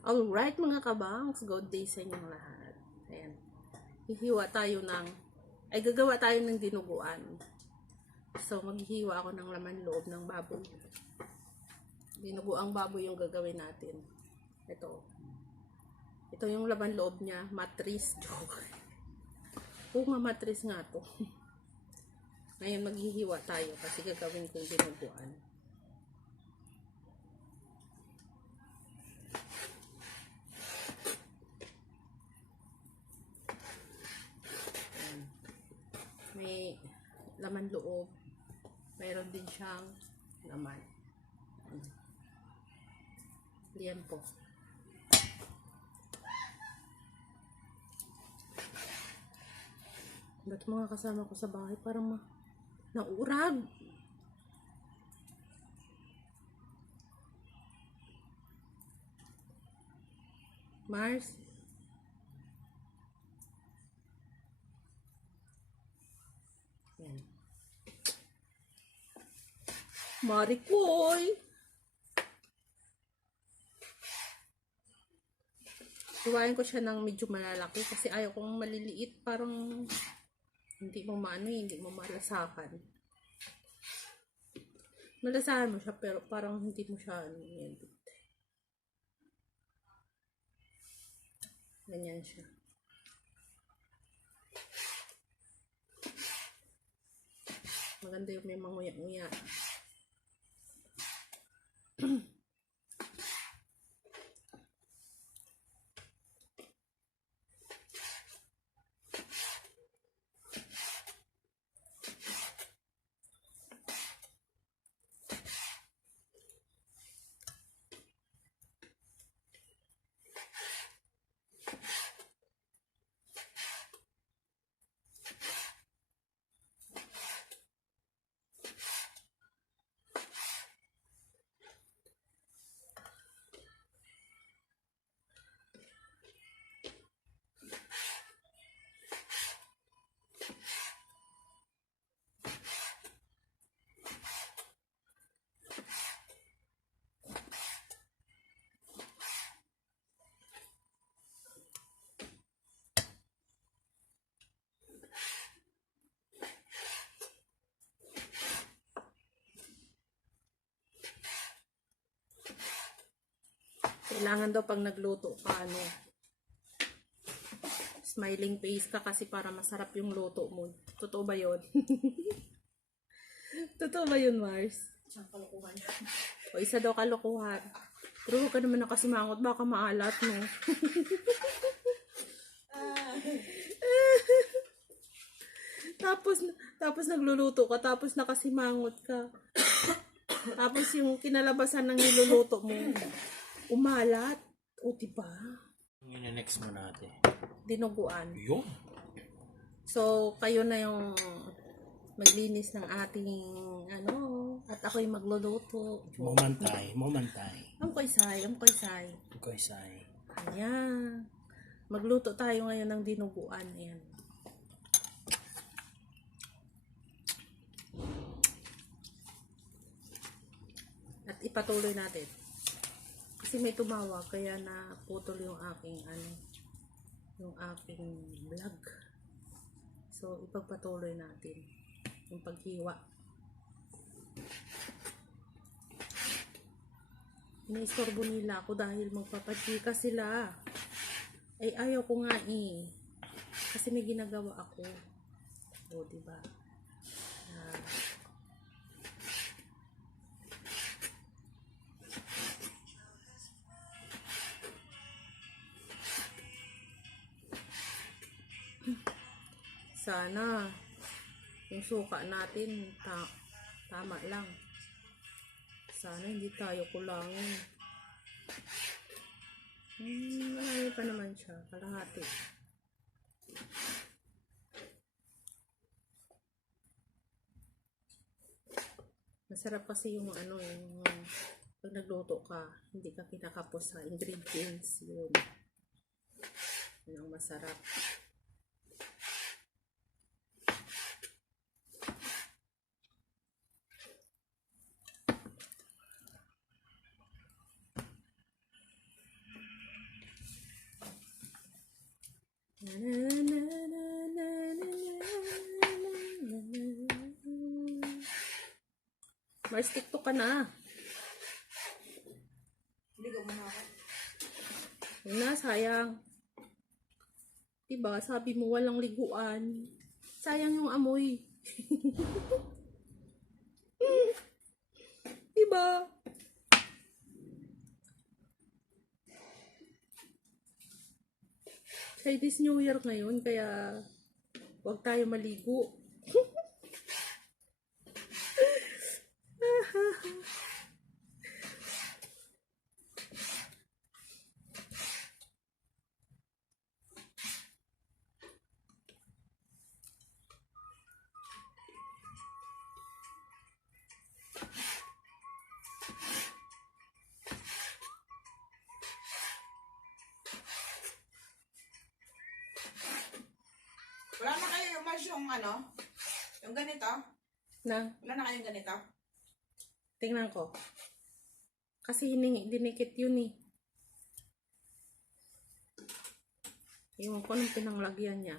Alright mga kabangs, good day sa inyong lahat. Ayan. Gagawa tayo ng dinuguan. So, maghihiwa ako ng laman loob ng baboy. Dinuguang baboy yung gagawin natin. Ito. Ito yung laman loob niya, matris. Joke. Oo nga, matris nga to. Ngayon, maghihiwa tayo kasi gagawin kong dinuguan. May laman loob, mayroon din siyang laman. Yan po. Ba't mga kasama ko sa bahay parang naurag? Mars? Yan. Marikoy! Tuwain ko siya ng medyo malalaki kasi ayaw kong maliliit. Parang hindi mo hindi mo malasahan. Malasahan mo siya pero parang hindi mo siya yan. Ganyan siya. Maganda yung may manguya-nguya. Kailangan daw pag nagluto ka, smiling face ka kasi para masarap yung luto mo. Totoo ba yun? Totoo ba yun, Mars? Isang kalukuhan. O isa daw kalokohan. Pero huwag ka naman nakasimangot, baka maalat mo. tapos nagluluto ka, tapos nakasimangot ka. Tapos yung kinalabasan ng niluluto mo, umalat. O diba? Yung next mo natin. Dinuguan. Yun. So, kayo na yung maglinis ng ating at ako'y magluluto. Momantay. Amkoy say. Ayan. Magluto tayo ngayon ng dinuguan. Ayan. At ipatuloy natin. Kasi may tumawag kaya naputol yung aking vlog. So, ipagpatuloy natin yung paghiwa. Iniistorbo nila ako dahil magpapachika sila. Ay, ayaw ko nga eh. Kasi may ginagawa ako. O, diba? Sana yung suka natin tama lang. Sana hindi tayo kulangin. Marami pa naman siya, kalahati. Masarap kasi yung pag nagluto ka, hindi ka kinakapos sa ingredients. Yun ang masarap. Mars, TikTok ka na. Ligaw mo na ako. Yun na, sayang. Diba, sabi mo walang liguan. Sayang yung amoy. Diba? Chinese New Year ngayon, kaya huwag tayo maligo. Wala na kayo yung mas yung ano? Yung ganito? Na, Wala na kayong ganito? tingnan ko. Kasi dinikit yun eh. Ewan ko anong pinanglagyan niya.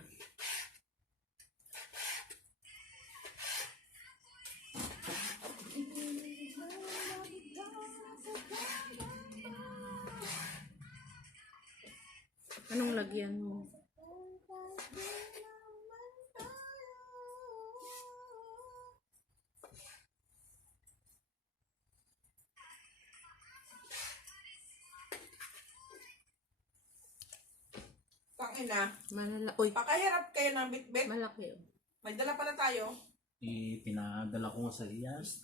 Anong lagyan mo? Tangina. Uy, Pakahirap kayo ng bitbit. malaki oh. May dala pala tayo. Pinadala ko nga sa iyas.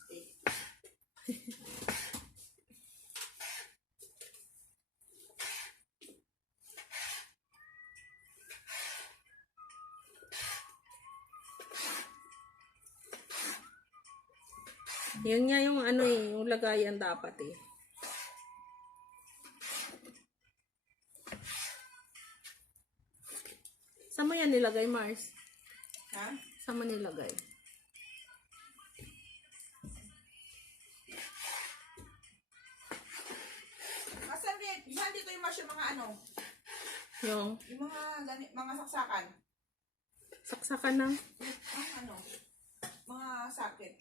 Yun nga yung ano eh, yung lagayan dapat eh. Saan mo yan nilagay, Mars? Ha? Saan mo nilagay? Saan dito yung mas yung mga ano? Yung Yung mga saksakan. saksakan ng? Ang ano? Mga sakit.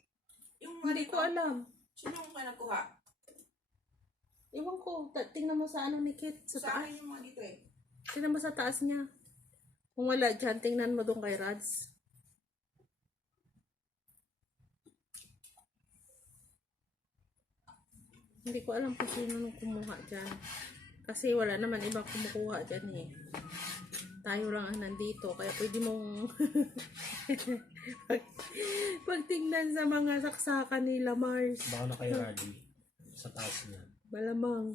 Yung Hindi ko alam. Sino yung nagkuha? Iwan ko. Tingnan mo sa ano ni Kit. Sa Sa taas. akin yung mga dito eh. Tingnan mo sa taas niya. Kung wala dyan, tingnan mo doon kay Rads. Hindi ko alam kung sino nung kumuha dyan. Kasi wala naman ibang kumukuha dyan eh. Tayo lang ang nandito. Kaya pwede mong pagtingnan sa mga saksakan nila, Mars. Baka na kay Raddy. Sa taas niya. Malamang.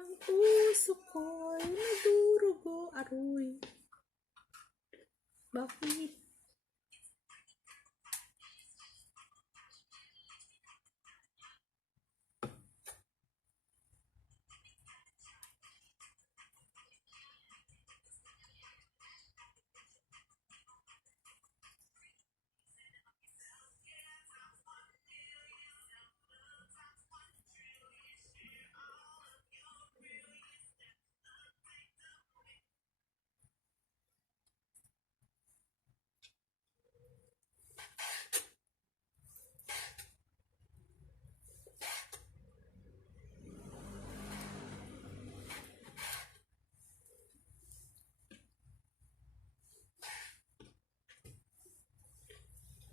Ang puso ko'y nadurugo, aroy. Bakit?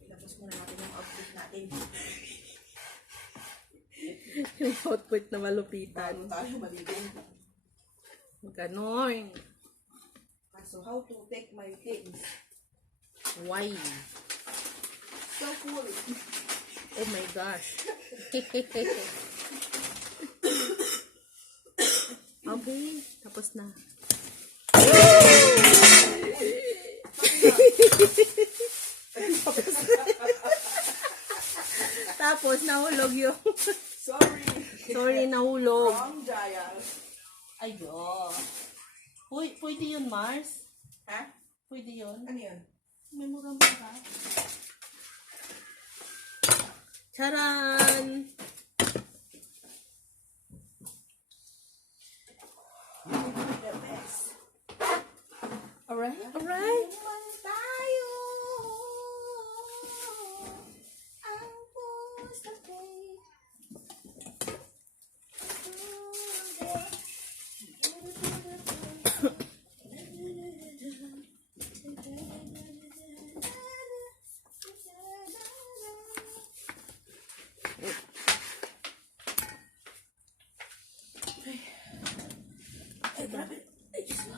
Ilabas muna natin yung outfit natin. Yung outfit na malupitan. Bago tayo maligo. Ganon. So how to take my things. Why? So cool. Oh my gosh. Okay, tapos na. Tapos nahulog yung Sorry. sorry, nahulog. Wrong dial. Ayo. Uy, pwede yun, Mars? Ha? Pwede yun? Ano yun? May murang ba? Charan! The best. Alright, alright. Naman tayo. Ang puso ko'y Ay, grabe. Ay, Diyos ko.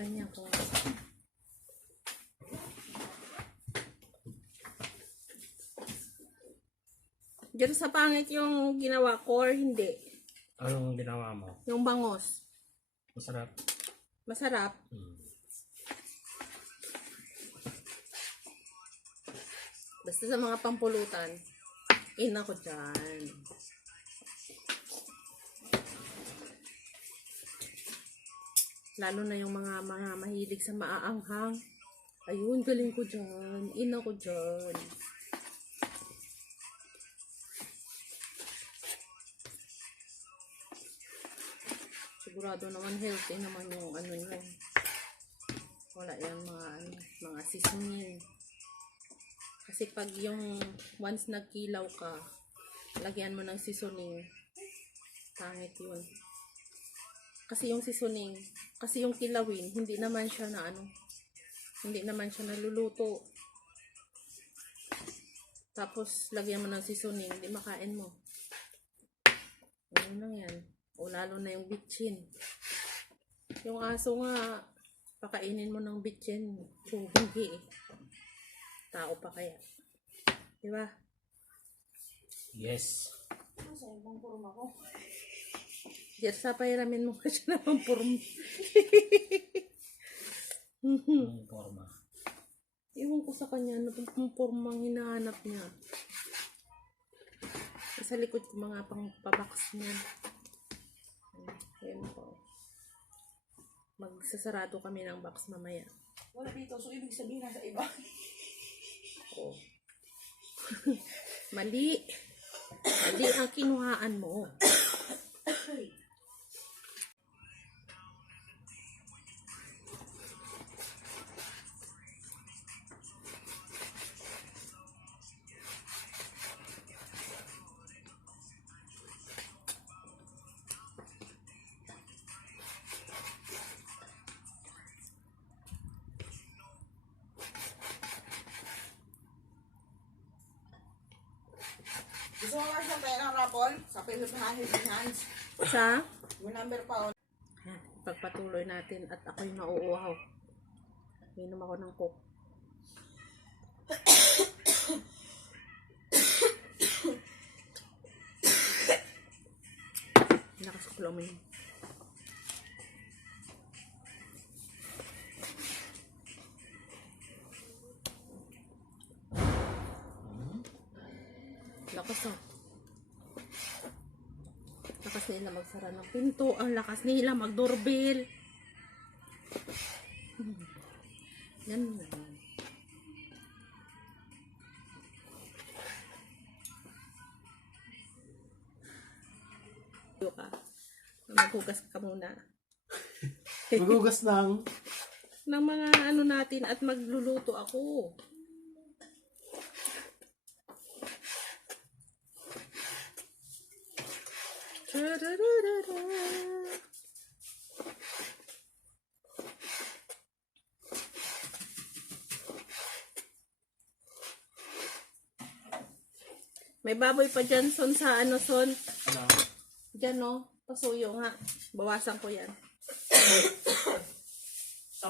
Ganyan ko. Diyan sa pangit yung ginawa ko or hindi? Anong ginawa mo? Yung bangos. Masarap. Masarap. Basta sa mga pampulutan, ina ko dyan. Lalo na yung mga mahilig sa maaanghang. Ayun, galing ko dyan. Ina ko dyan. Sigurado naman healthy naman yung ano nyo. Wala yan mga seasoning. Kasi pag yung once nagkilaw ka, lagyan mo ng seasoning, pangit yun. Kasi yung seasoning, kasi yung kilawin, hindi naman siya hindi naman siya naluluto. Tapos lagyan mo ng seasoning, hindi makain mo. Ano na yan? O lalo na yung bitchin. Yung aso nga, pakainin mo ng bitchin, hindi eh. Tao pa kaya. Diba? Yes. Sa ibang purma ko. Diyan sa pairamin mo kasi naman purm. Anong forma? Iwan ko sa kanya, ano pong purmang hinahanap niya. Sa likod ko mga pang-pabox niya. Ayan po. Magsasarado kami ng box mamaya. Wala dito. So, ibig sabihin nasa iba. Oh. Mali. Mali ang kinuhaan mo. Gusto mo nga siyang perang rapol? Sa Philippine Hands. Sa? Yung number pa. Yan, pagpatuloy natin at ako'y nauuhaw. Inom ako ng coke. Lakas ko lumayan. Lakas oh. Lakas nila magsara ng pinto. Ang lakas nila mag-doorbell. Yan lang. Ka. Maghugas ka muna. Magugas lang. Ng mga ano natin at magluluto ako. May baboy pa dyan, Son, sa ano, Son. Ano? Dyan, no? Pasuyo nga. Bawasan ko yan. 10.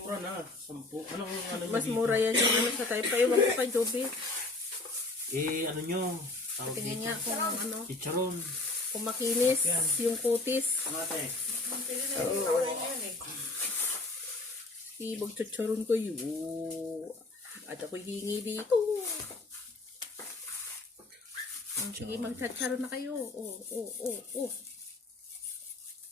Mura na. 10. Anong ano nyo Mas dito? mura yan yung ano sa tayo. Paiwan ko kay Joby. Ano nyo? Tawag Tingnan dito. niya kung ano. Chicharon. Kung makinis yung kutis. Mate. Ibang chicharon ko yun. At ako'y hingi dito. Sige, mag-chicharon na kayo. Oh.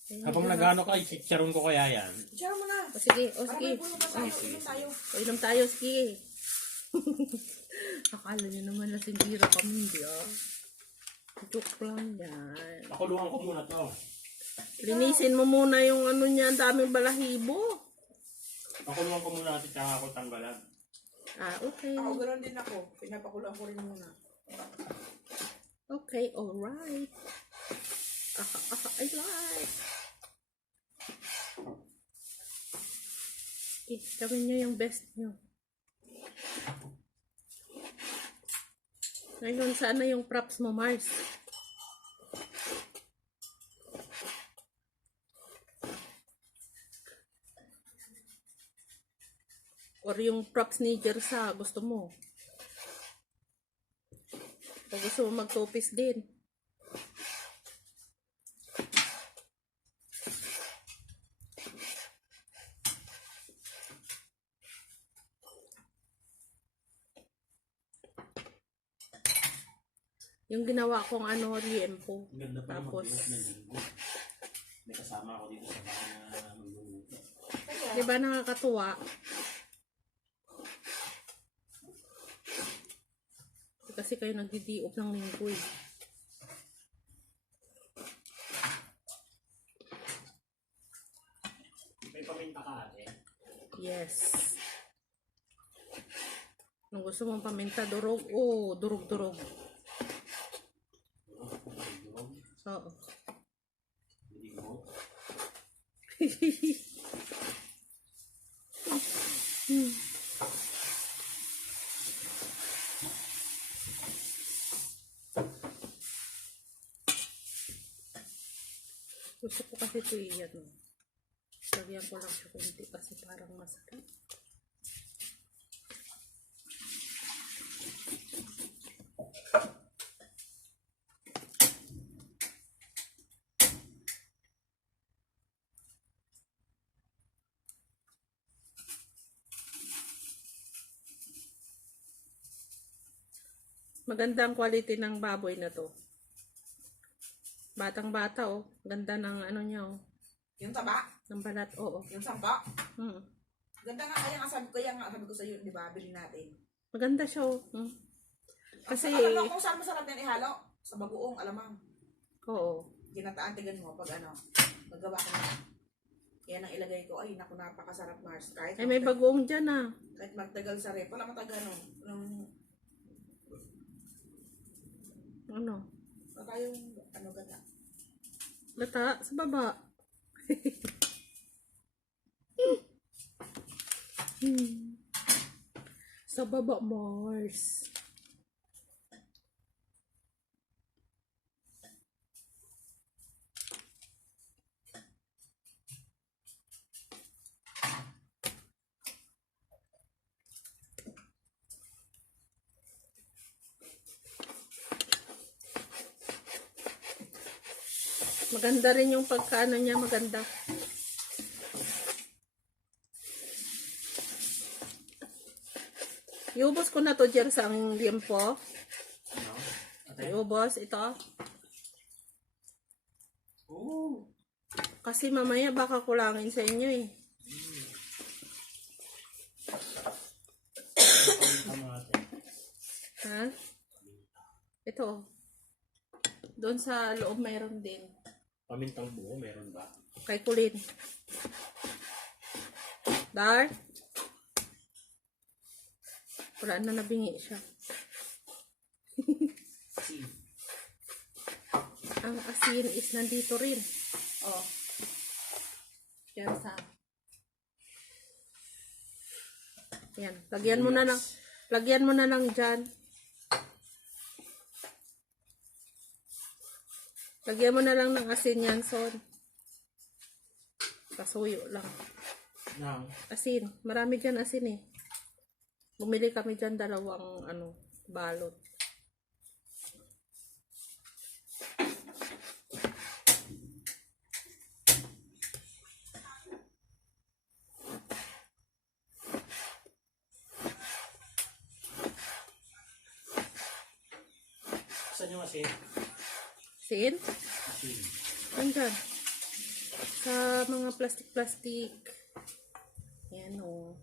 Ayun, Habang diba? nagano ka, chicharon ko kaya yan. Diyan mo na. Sige. Para may puno pa tayo. Inom tayo. Inom tayo, sige. Akala niyo naman na sinira kami, hindi ah. Joke lang yan. Pakuluan ko muna to. Linisin mo muna yung ano niya, ang daming balahibo. Pakuluan ko muna kasi tsaka ako tanggalan. Okay. Ako ganoon din ako. Pinapakulang ko rin muna. Okay, alright. I like. Okay, gawin niyo yung best niyo. Ngayon, saan na yung props mo, Mars? Or yung props ni Jersa, gusto mo? O gusto mo mag-topis din? Yung ginawa kong ano, liempo. Ang ganda pa Tapos, naman ng linggo. May kasama ako dito sa bahay na magluluto. di ba nakakatuwa? Kasi kayo nagdidiop ng linggo eh. May paminta ka ate. Yes. Kung gusto mong paminta, durog. Durog-durog. Oo. Hindi ko. Gusto ko kasi ito yan. Lagyan ko lang siya kunti kasi parang masarap. Maganda ang quality ng baboy na to. Batang bata oh. Ganda ng ano niya oh. Yung taba. Ng balat oo. Yung sampa. Hmm. Ganda nga. Kaya nga sabi ko sa'yo, di ba, bilhin natin. Maganda siya oh. Kasi Alam mo kung saan masarap yan ihalo? Sa bagoong alamang. oo. Ginataan, tigan mo pag ano, magawa ka na. Yan ang ilagay ko. Ay, naku, napakasarap, Mars. Kahit Ay may bagoong dyan ah. kahit magtagal sa rep. Wala matagal, no? Ano? Wala tayong, ano, gata. Lata sa baba. Sa baba, Mars. Maganda rin yung pagkaano niya, maganda. Iubos ko na to dyan sa ang liempo. Ano? Ate? Iubos, ito. Oo. Kasi mamaya baka kulangin sa inyo eh. Ano ate? Ha? Ito. Doon sa loob mayroon din. Pamintang buo, meron ba? Kay Kulin. Dar? Wala na nabingi siya. Ang asin is nandito rin. Oh. Yan sa. Yan. Lagyan mo na lang dyan. Lagyan mo na lang ng asin yan, Son. Pasuyo lang. Nang. Asin. Marami dyan asin eh. Bumili kami dyan 2 balot. Saan yung asin? Asin? Asin. Andyan. Sa mga plastic-plastic. Yan o.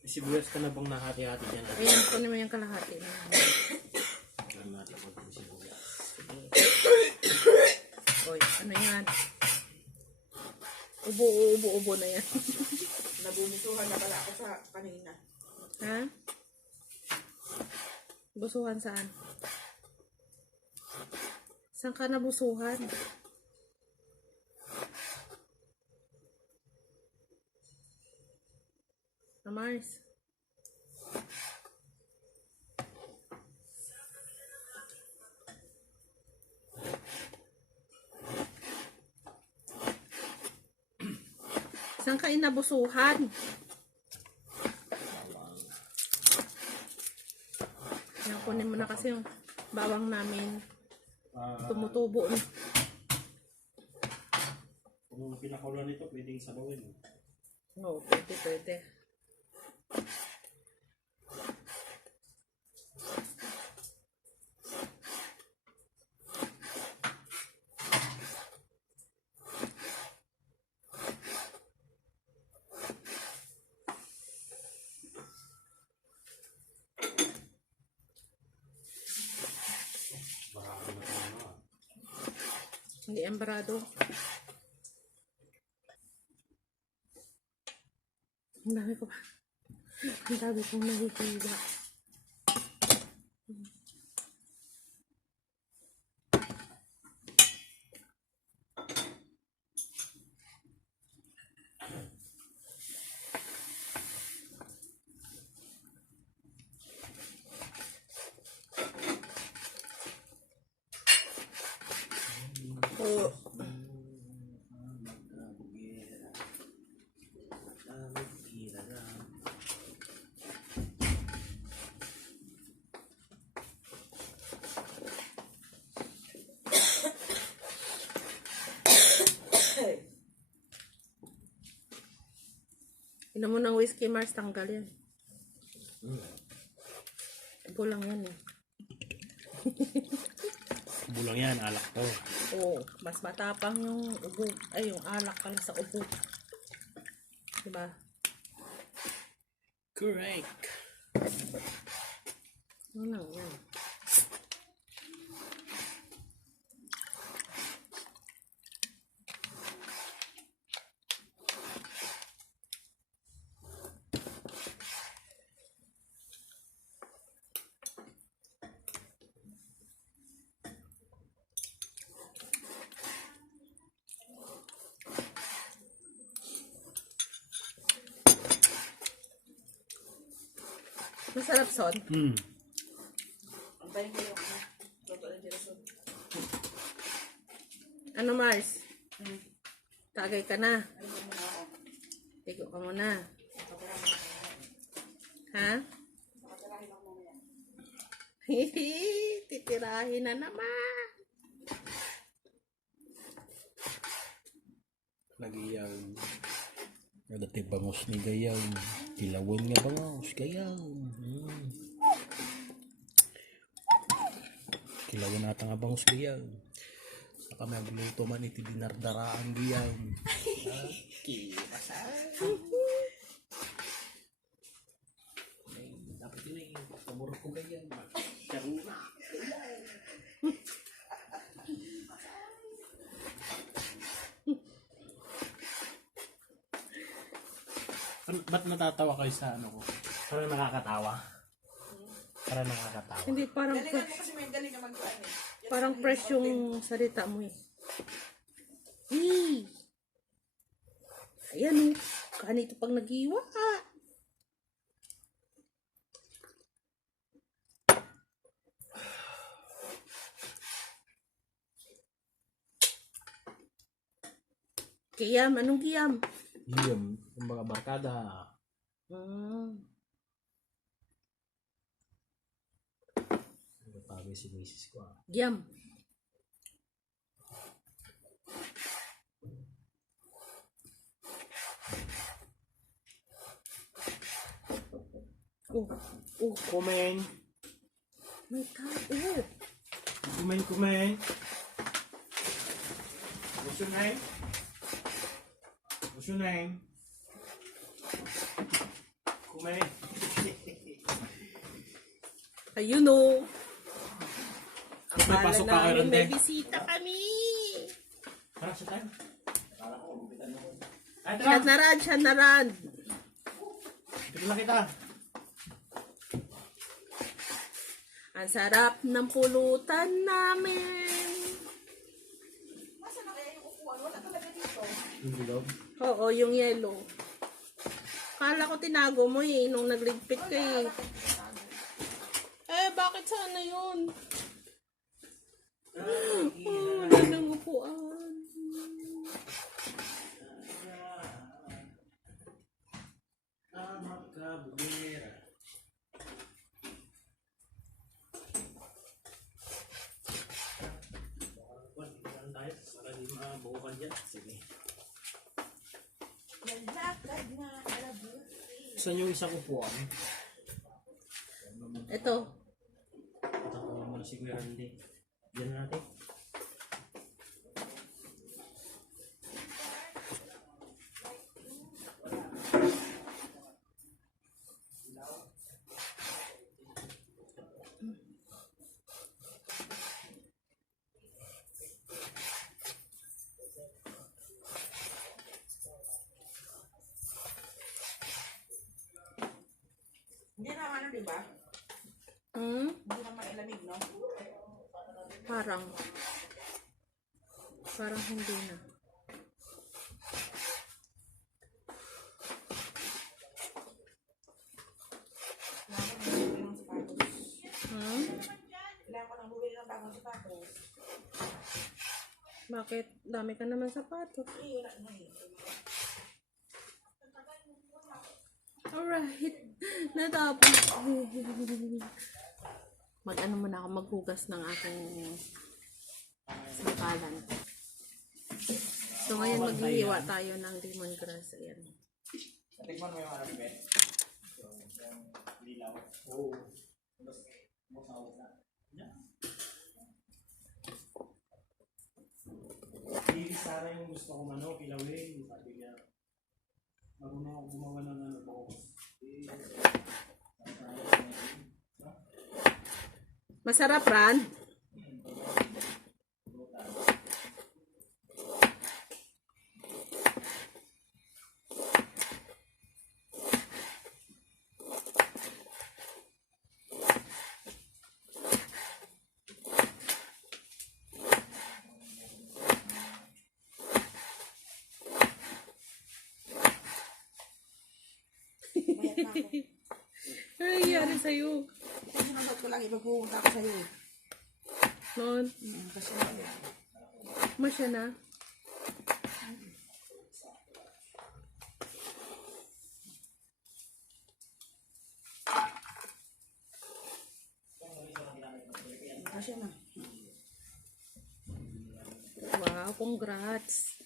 May sibuyas ka na bang nahati-hati dyan? Ayan, kunin mo yung kalahati. Alam natin kung yung sibuyas. Oy, ano yan? Ubo na yan. Nabumisuhan na pala ako sa kanina. Ha? Busuhan saan? Saan ka nabusuhan? Mars. Saan ka inabusuhan? Yan, kunin mo na kasi yung bawang namin. Tumutubo na. Kung pinakulan nito, pwedeng sabawin. Oo, pwede. Marami na ano. Hindi embarado. Ang dami ko pa. Ang dami kong nahihiwa. Oh. Inom mo ng whiskey, Mars, tanggal yan. Bulang yan eh. Bulang yan, alak to. Oo, mas matapang yung ubo. Ay, yung alak pala sa ubo. Diba? Correct. Ano lang yan. Masarap, Son. Antayin ko yung luto ng Jerason. Ano, Mars? Tagay ka na. Ayun mo na ako. Tigo ka muna. Nakatirahin ako. Ha? Nakatirahin ako mamaya. Titirahin na naman. Nagyaw. Dati bangos ni Gayaw. Kilawin nga bangos, Gayaw. Kilawin nata nga bangos, Gayaw. Saka may agluto man iti dinardaraan, Gayaw. Dapat yun eh. Paborok ko, Gayaw. Karuna. Ba't natatawa kayo sa ano ko? Parang nakakatawa. Parang nakakatawa. Hindi, parang Galingan mo kasi may galing naman ko ano eh. Yan parang ang fresh galing yung salita mo eh. Hey! Ayan o. Ganito pag naghiwa. Kiyam, anong kiyam? Yun, kumbaga barkada. Pagod si misis ko. Kiyam. Kumain. May tao. Kumain. Gusto na Kumain. Ayun o. Ang May pasok ka kayo, namin, may Rande? bisita kami. Tara, sa tayo. Ay, tara. Siya naran. Tignan na kita. Ang sarap ng pulutan namin. Masa na kaya yung upuan? Wala talaga dito. Yung bilog. Oo, yung yellow. Kala ko tinago mo eh, nung nagligpit ka eh. Bakit sana yun? Wala nang upuan. Sige. Naglakad na alabot. Saan yung isang upuan? Ito. Takuha mo na si Kuya Randy. Diyan natin. Hindi naman ano, di ba? Hindi naman ilamig, no? Parang hindi na. Kailangan ko nang bumili ng bagong sapatos. Bakit? Dami ka naman sapatos. Eh, wala na eh. Alright. Natapos. Mag-ano muna ako, maghugas ng aking sangkalan. So ngayon maghihiwa tayo ng lemongrass. Ayan. Natikman mo yung harapin? Lilaw? Oo. Hindi sana yung gusto kong kilawin. Sabi niya, marunong ako gumawa ng box. Masarap, Ran? Mayat na ako. Ano nangyari sa'yo? Kasi sinunod ko lang ipagpupunta ako sa'yo eh. Noon, Kasi masya na. na. Wow, congrats.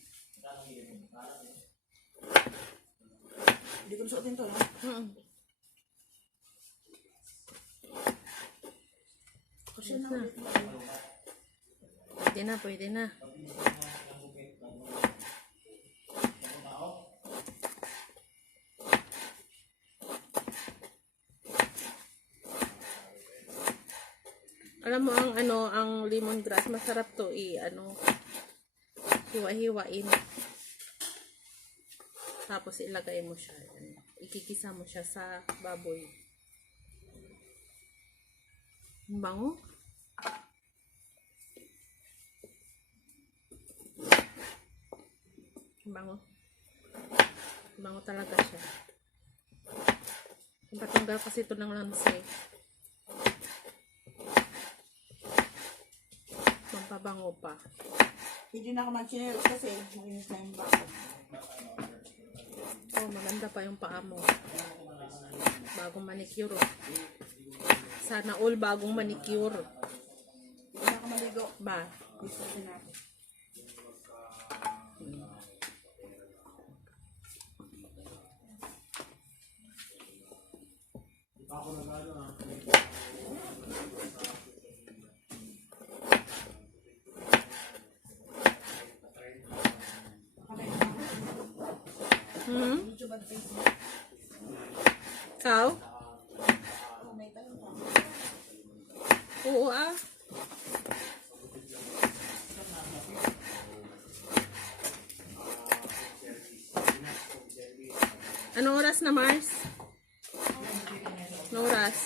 Hindi ko nasuotin to, no? Kasi na ulit. Pwede na, pwede na. Alam mo ang ang lemongrass, masarap to hiwa-hiwain. Tapos ilagay mo siya. Ikikisa mo siya sa baboy. Ang bango. Ang bango. Bango talaga siya. Patanggal kasi ito ng lansay. Mampabango pa. Hindi na ako mag-chineros kasi makinis na yung bako. Oh, maganda pa yung paa mo. Bagong manicure. Oh. Sana all bagong manicure. Hindi na ako maligo. Ba? Gusto ko natin. YouTube at Facebook. Ikaw? Oh, may tanong pa. Oo ah. Anong oras na, Mars? Anong oras?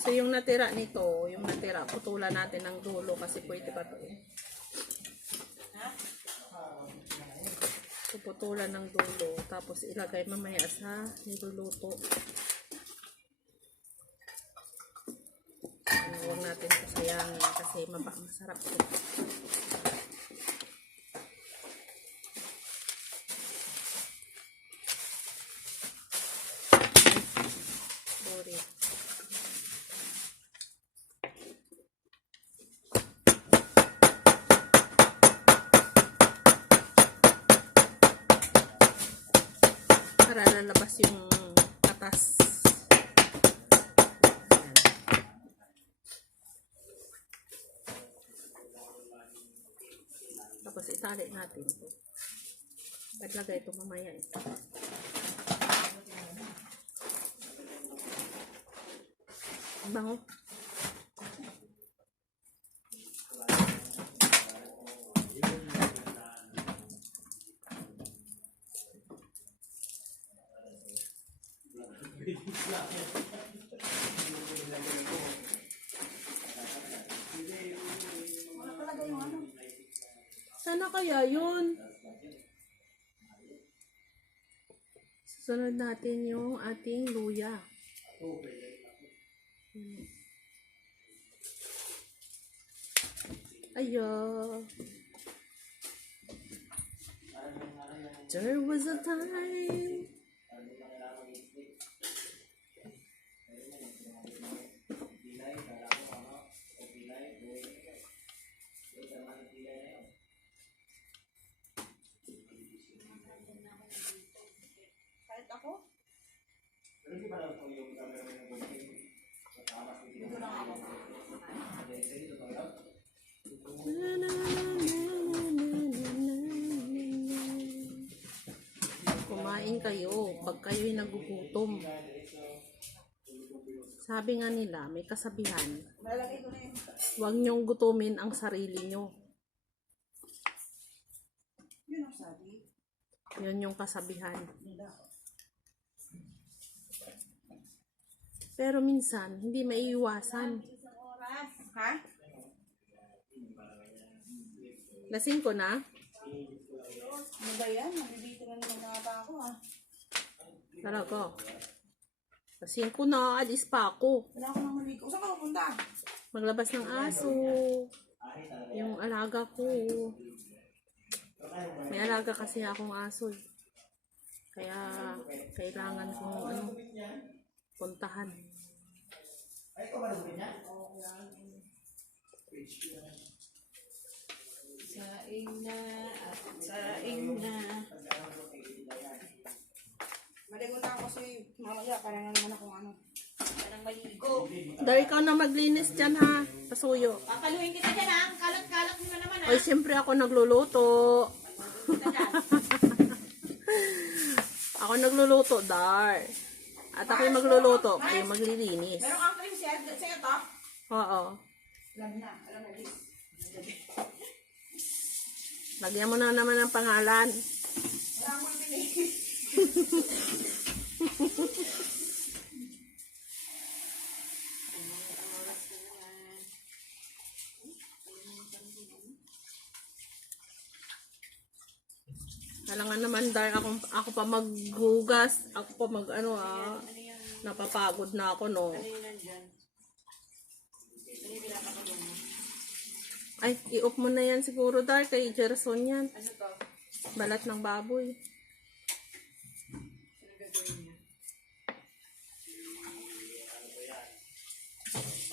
So, yung natira nito, yung natira, putulan natin ng dulo kasi pwede pa to eh. So, putulan ng dulo, tapos ilagay mamaya sa niluluto. Huwag natin sayangin kasi masarap ito. Sorry. Para lalabas yung katas. Tapos itali natin ito. Paglagay ito mamaya ito. Bango. Wala talaga yung ano. Sana kaya yun? Susunod natin yung ating luya. Ayo. There was a time. Kahit ako. Dito lang ako. Kumain kayo pag kayo'y nagugutom. Sabi nga nila, may kasabihan, Lalagay ko na yun. huwag niyong gutumin ang sarili niyo. Yun ang sabi. Yun yung kasabihan. Nila. Pero minsan, hindi maiiwasan. Isang oras. Ha? Lasing ko na. Ano ba yan? Nabibito na naman nga ako ha. Talaga. Lasing ko na. Alis pa ako. Wala ko nang maligo. Saan ka pupunta? Maglabas ng aso. Yung alaga ko. May alaga kasi akong aso. Kaya, kailangan kong puntahan. Saing na at saing na. Maligo na ako kasi mamaya para na naman akong ano. Parang maligo. Dahil ikaw na maglinis dyan ha. Pasuyo. Kakaluhin kita dyan ha. Kalat-kalat mo na naman ha. Oy, siyempre ako nagluluto. Ako nagluluto, Dar. At ako'y magluluto. Kayo maglilinis. Meron kang cream siya. Sa'yo to? Oo. Alam na. Alam na this. Lagyan mo na naman ng pangalan. Wala akong pinili. Halangan naman dahil ako pa maghugas, ako pa mag ano napapagod na ako no. Ano yun nandyan? Ano yung pinapakagod mo? Ay, i-off mo na yan siguro dahil kay Gerson yan. Ano to? Balat ng baboy. Ano gagawin niya?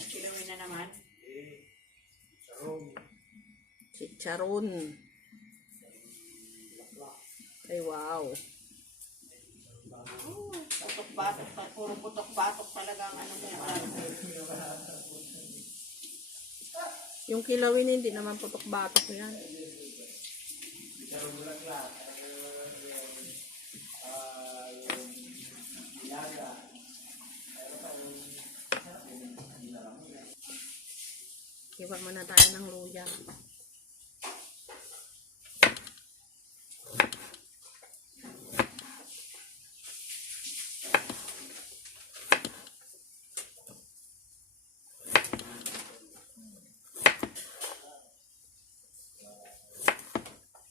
Kilawin na naman? Chicharon. Ay, wow. Putok-batok pa. Puro putok-batok talaga ang ano mo. Yung kilawin hindi naman putok-batok yan. Iwan mo na tayo ng luya.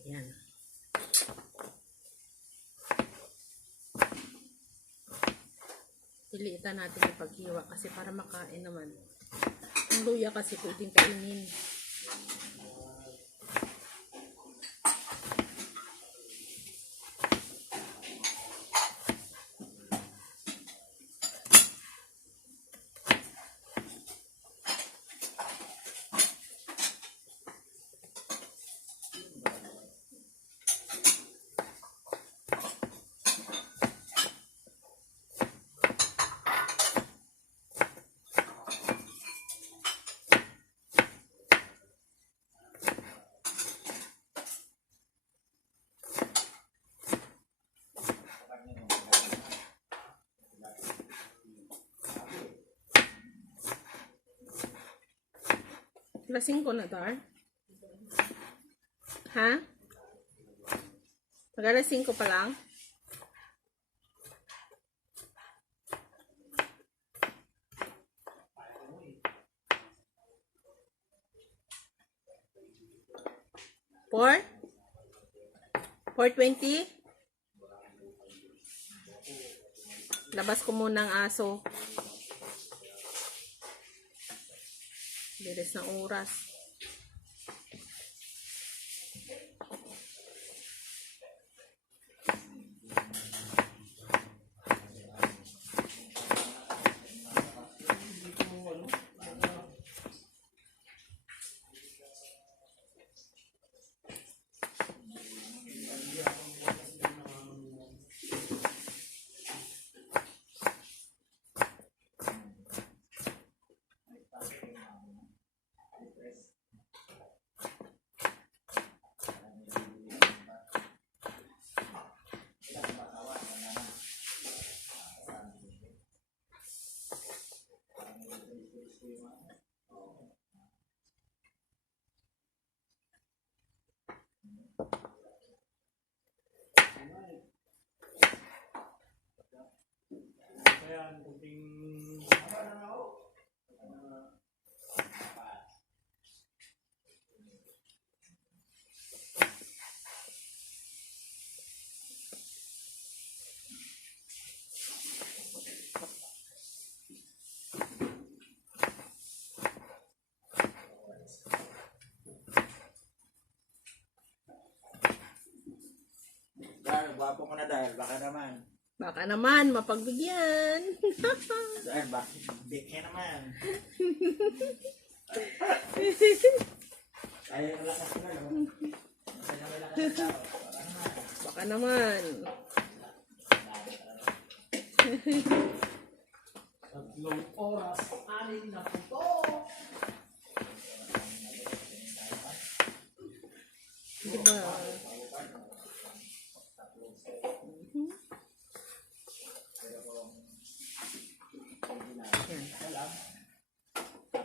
Yan. Pilitan natin yung paghiwa kasi para makain naman. Ang luya kasi pwedeng kainin. Lasing ko na, Dar. Ha? Mag-alasing ko pa lang? Four? 4:20? Labas ko muna ang aso. Bilis ng oras. Kaya, kunting... Dahil, gwapo ko na dahil, baka naman. Baka naman, mapagbigyan. Dahil, bakit hindi ka naman. Kaya yung lakas ko na, no? Kaya may lakas na tao. Baka naman. Tatlong oras, 6 na puto. Diba? Yan.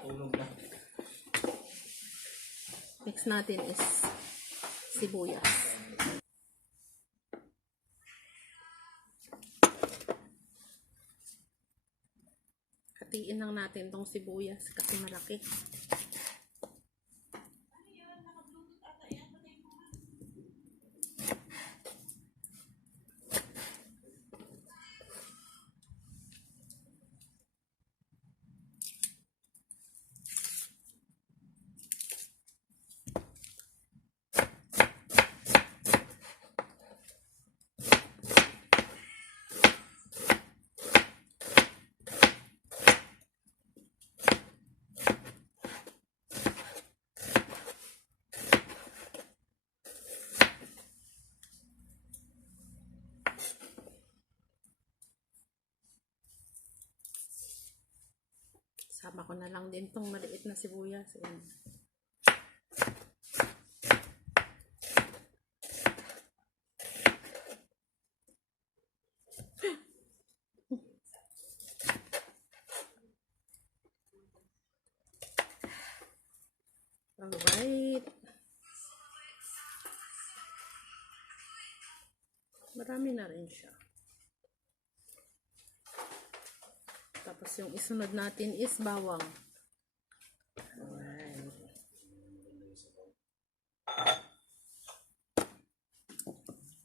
Tulog na. Next natin is sibuyas. Hatiin lang natin tong sibuyas kasi malaki. Sama ko na lang din tong maliit na sibuyas. Ayan. Alright. Marami na rin siya. Tapos yung isunod natin is bawang. Alright.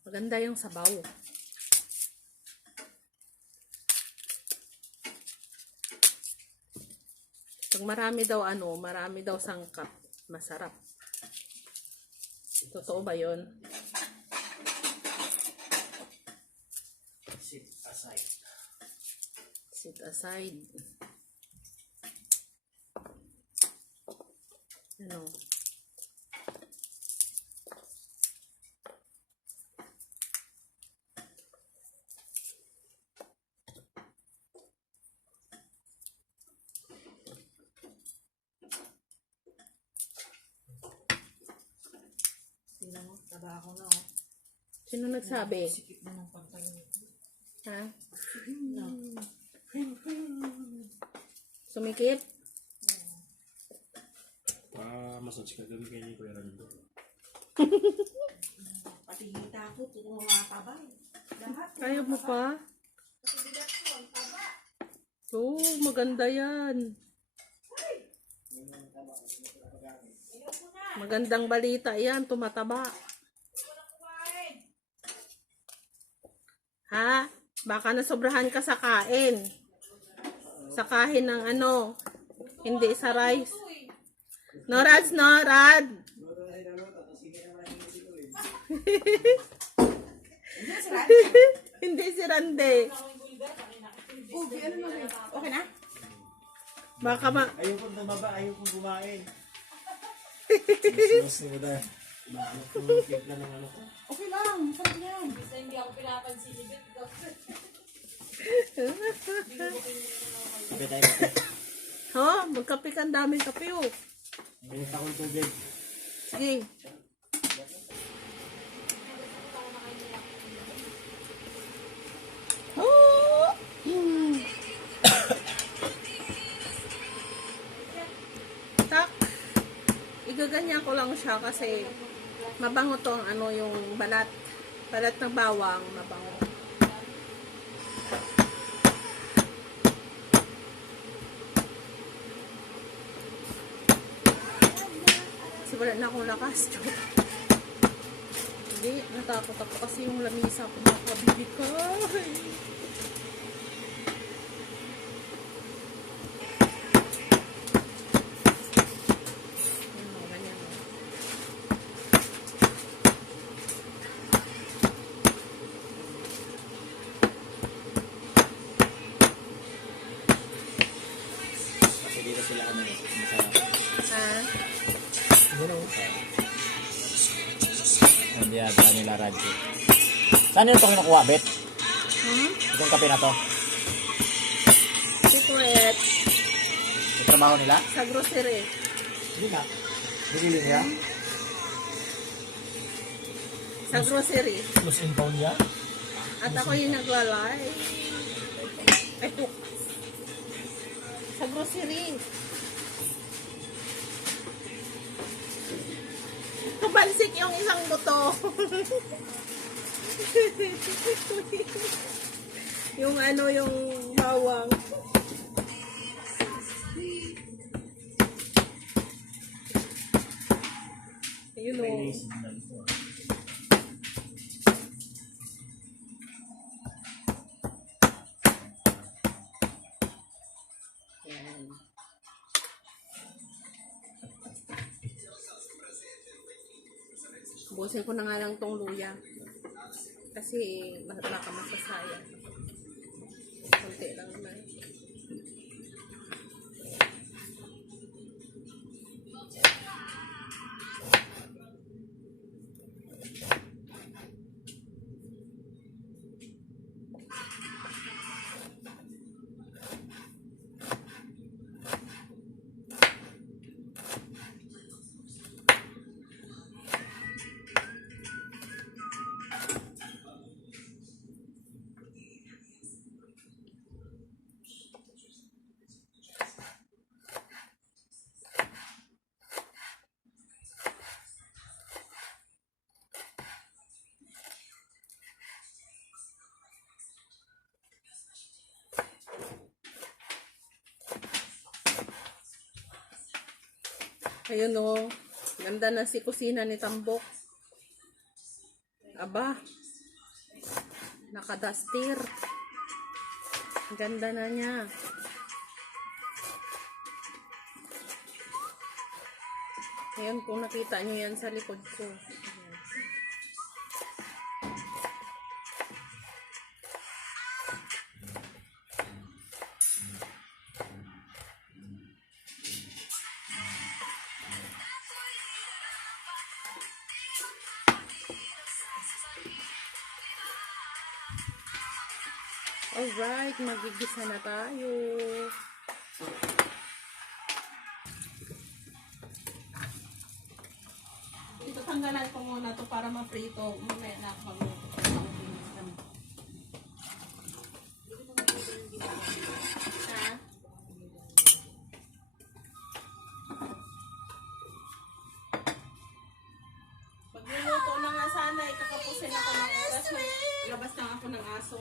Maganda yung sabaw. Pag marami daw sangkap, masarap. Totoo ba yun? Sit aside. Sit aside. Ano? Tingnan mo, taba ako na oh. Sino nagsabi? Sikip na ng pagtayo. Ha? No. Sumikip? Massage ka kami kay Kuya Rando. Pati hita ko, kung mataba eh. Lahat. Kaya mo pa? Kasi bigat ko, ang taba. Oo, maganda yan. Magandang balita yan, tumataba. Ha? Baka nasobrahan ka sa kain. Sa kain ng ano, hindi sa rice. Norad, Norad. Hindi si Rande. Ubi, ano na rin? Okay na? Baka Ayaw kong tumaba, ayaw kong kumain. Mas mo na. Nakakapag na ng ano ko. Okay lang, sarap yan. Sabi tayo natin. ho, magkape ka, ang daming kape oh. Minit akong tubig. Sige. Oh! Tak. Igaganyan ko lang siya kasi mabango to ang ano yung balat. Balat ng bawang, mabango. Kasi wala na akong lakas. Hindi, natakot ako kasi yung lamisa ko makabibigay. Ganyan o. Kasi dito sila ano eh. Masarap. Ha? Hindi ata nila radyo. Saan yun ito kinukuha, Bet? Itong kape na to? Secret. Yung trabaho nila? Sa grocery. Hindi na. Binili niya? Sa grocery. Plus inbound yan? At ako yung naglalay. Ay, sa grocery. Kubalsik yung isang buto. Yung ano, yung bawang. Ayun o. Yan. Busin ko na nga lang tong luya. Kasi baka masasayang. Konti lang naman. Ayun o. Ganda na si kusina ni Tambok. Aba. Nakadastir. Ganda na niya. Ayan, kung nakita nyo yan sa likod ko. Ayan. Alright, magigisa na tayo. Ito tanggalan ko muna to para ma-prito. Mamaya na ako magluto. Ha? Magluluto na nga sana. Ikakapusin ako ng oras. Labas lang ako ng aso.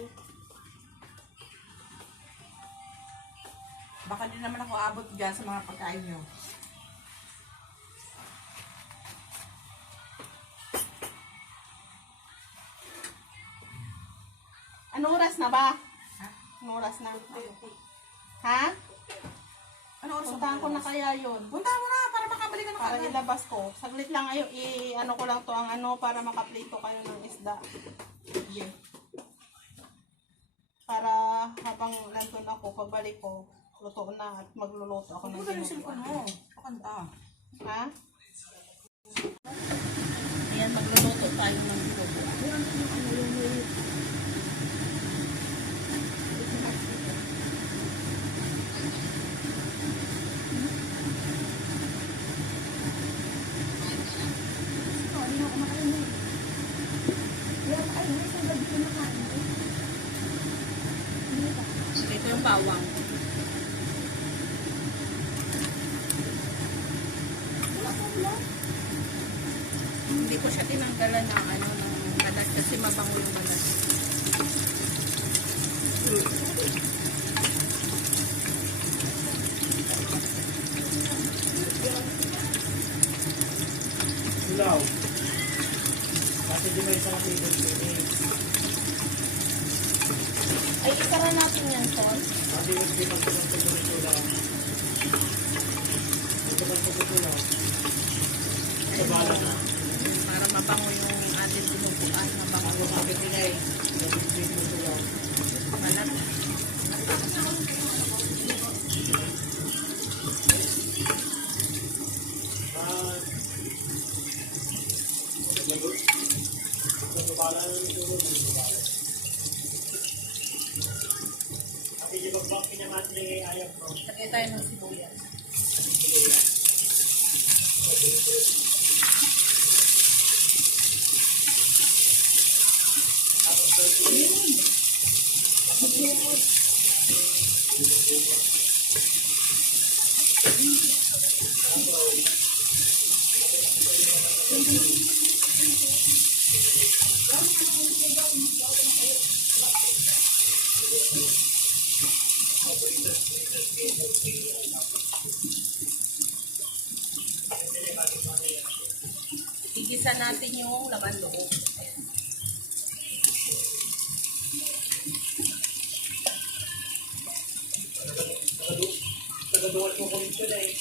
Baka din naman ako abot dyan sa mga pagkain nyo. Anong oras na ba? Ha? Anong oras na? Ha? Ano oras Puntahan ko na kaya yun. Puntahan mo na para makabalik ka na Para kaagad. ilabas ko. Saglit lang ayo, ano ko lang to ang ano para makaplito kayo ng isda. Sige. Para habang nandun ako, pagbalik ko, luto na at magluluto ako ng Huwag mo yung cellphone mo. Pakanta. Ha? Ayan, magluluto tayo ng bilobo. Ito yung bawang. Hindi ko siya tinanggalan ng ano ng balat kasi mabango yung balat. Ilaw. Kasi di may isang table finish. Ay, isara natin yan, Sol. Kasi di pagpapagpapagpapagpapag lang. Pagpapagpapagpapag. Sa bala na. Para mabango yung ating tinubuan. Mabango Ako yung bakit nila eh. Nag-tweet mo sila. balat. Nagbabala na nito. Nagbabala. Kasi di bagbang pinamatre ayaw ko. Lagay tayo ng sibuyas. Igisa natin yung laman loob. Nagaduwal ko ko nito na eh.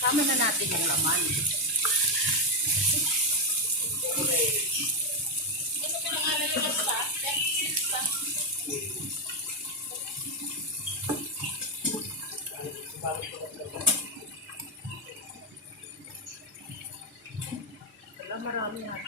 Sama na natin yung laman. Marami na.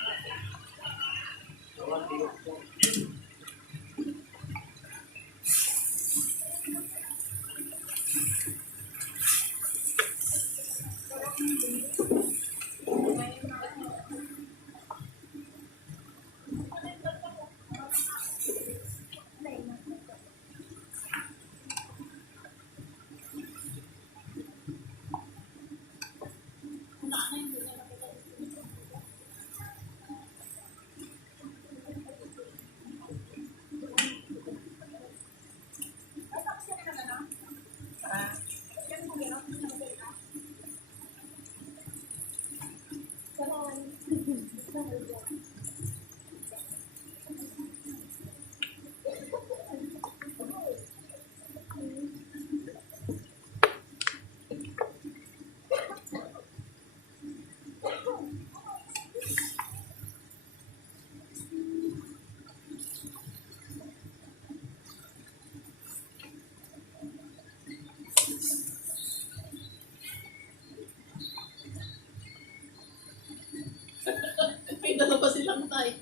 silang tayo.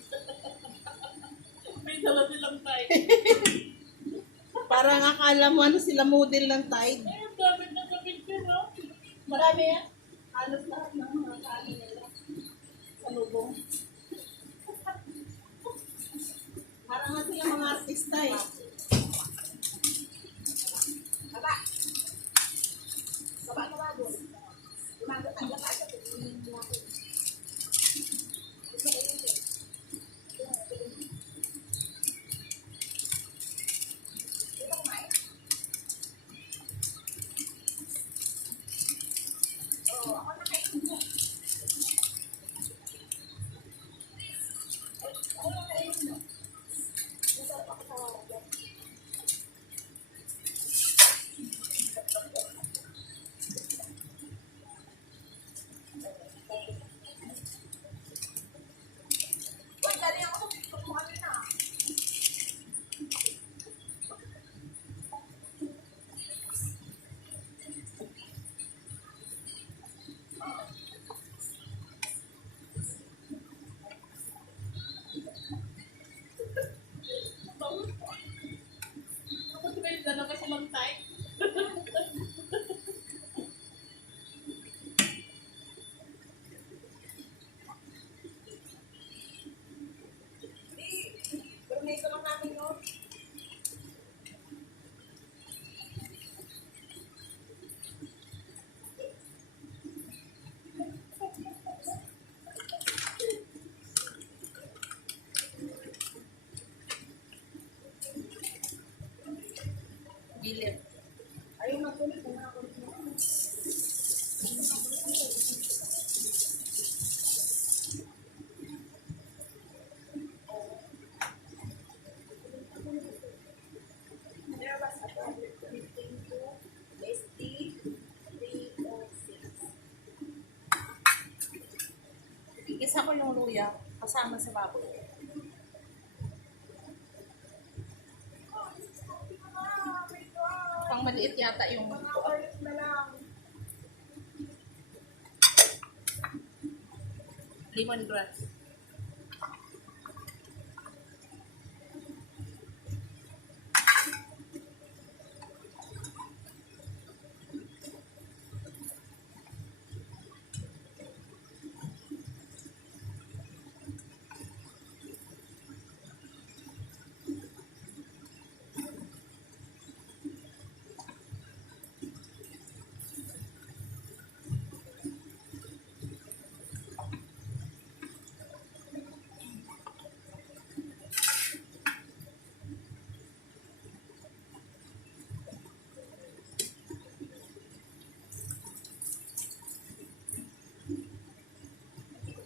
May dala silang tayo. Parang akala mo ano sila model ng Tide. Eh, ang dami na sa picture, no? Marami yan. Halos lahat ng mga kaano nila. Sa lubong. Parang nga sila mga artista eh. Baba. Baba, baba doon. Lumagot ang baba. Dala pa silang Tide. Permiso lang namin yun. Gilip. Ayun, nakulit na nakulit na. There was a project connecting to ST306. Igisa ko yung luya kasama sa baboy. Pang maliit yata yung lemongrass.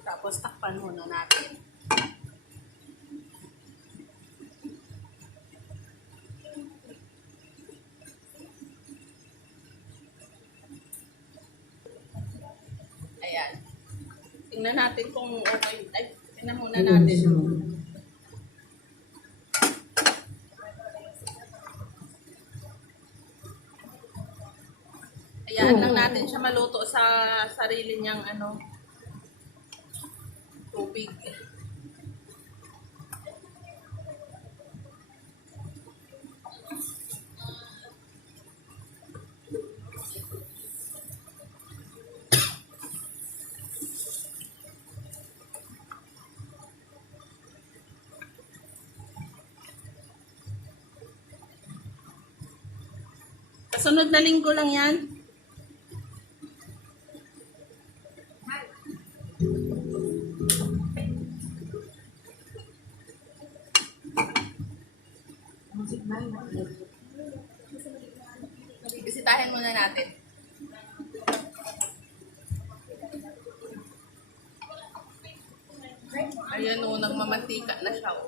Tapos takpan muna natin. Ayan. Tingnan natin kung okay. Ay, tingnan muna natin. Ayan lang natin siya maluto sa sarili niyang ano, tubig. Kasunod na linggo lang yan. Bisitahin muna natin. Ayan o, nagmamantika na siya o.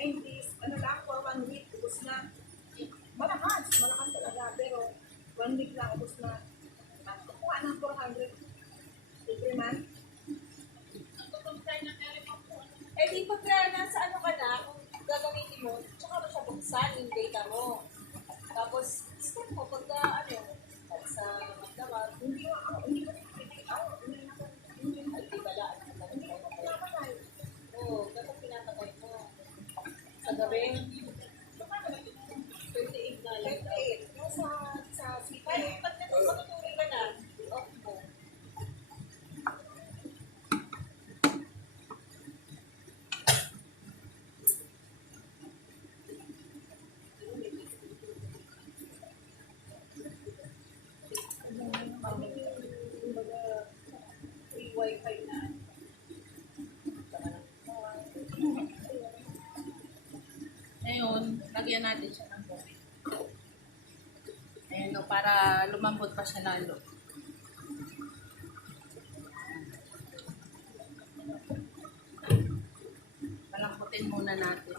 90s, ano lang, for 1 week, ubos na. Malakas talaga, pero 1 week lang, ubos na. Kuha ng 400 every month. Eh di pag nasa ano ka na, kung gagamitin mo, tsaka mo siya buksan yung data mo. Tapos, step mo pagka sa magdamag, Hindi ko, hindi ko hindi ay di bala, oo, dapat pinapatay mo. Sa gabi, 28 na lang. 28. Yung sa city. Kahit pag matutuloy ka na, off mo. Free wifi na. Ngayon, lagyan natin siya ng tubig. Ayan o, para lumambot pa siya lalo. Palambutin muna natin.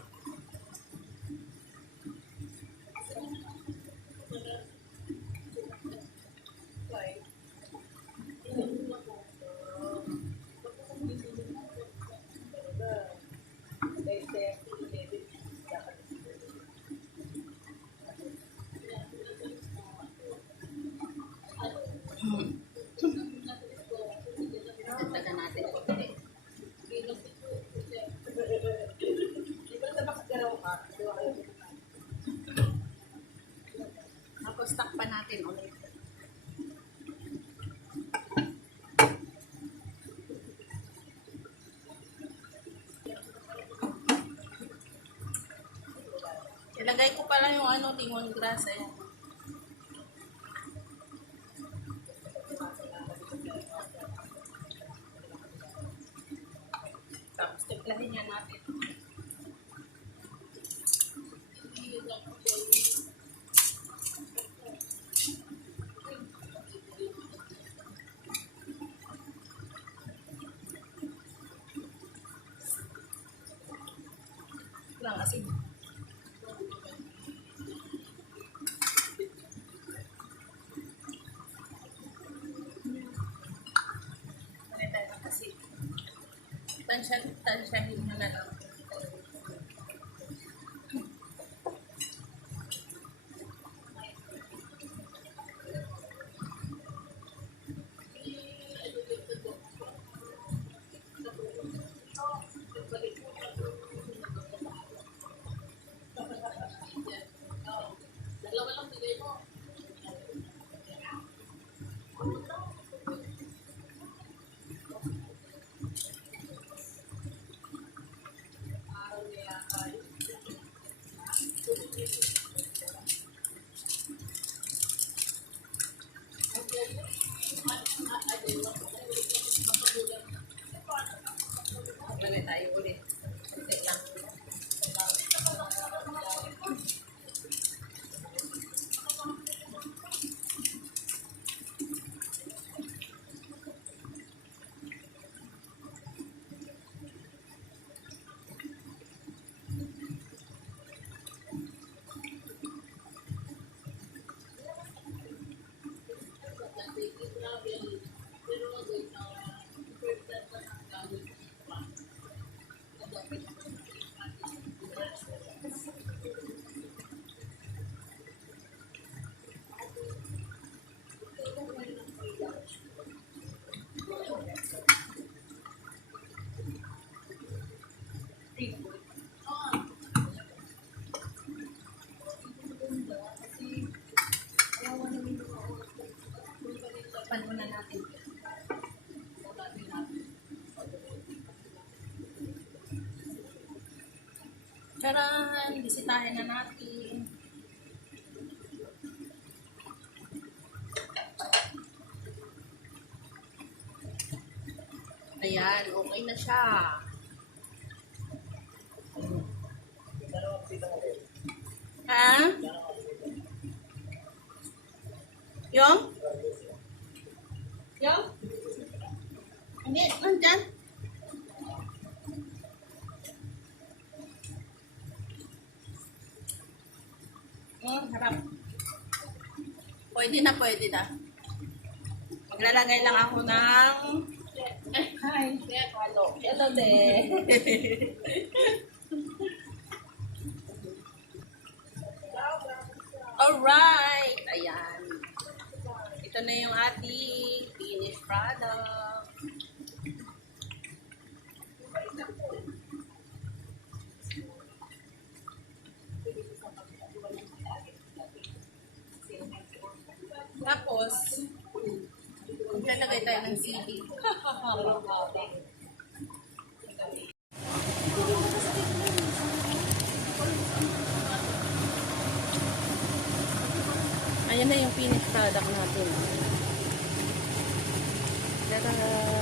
Dagdagan natin konti. Tapos takpan natin ulit. Ilagay ko pala yung lemongrass eh. Tapos timplahin niya natin. Lang asin. Tansyahin mo na lang. Balik tayo ulit. Konti lang. Pan muna natin. Charan! Bisitahin na natin. Ayan, okay na siya. Ha? Yung? Yung? Hindi, nandyan. Harap. Pwede na, pwede na. Maglalagay lang ako ng... Hi. Halo. Hello, de. Alright. Ayan. Ito na yung ating finished product. Tapos, maglalagay tayo ng sili. Ayan na yung finished product natin. Tada!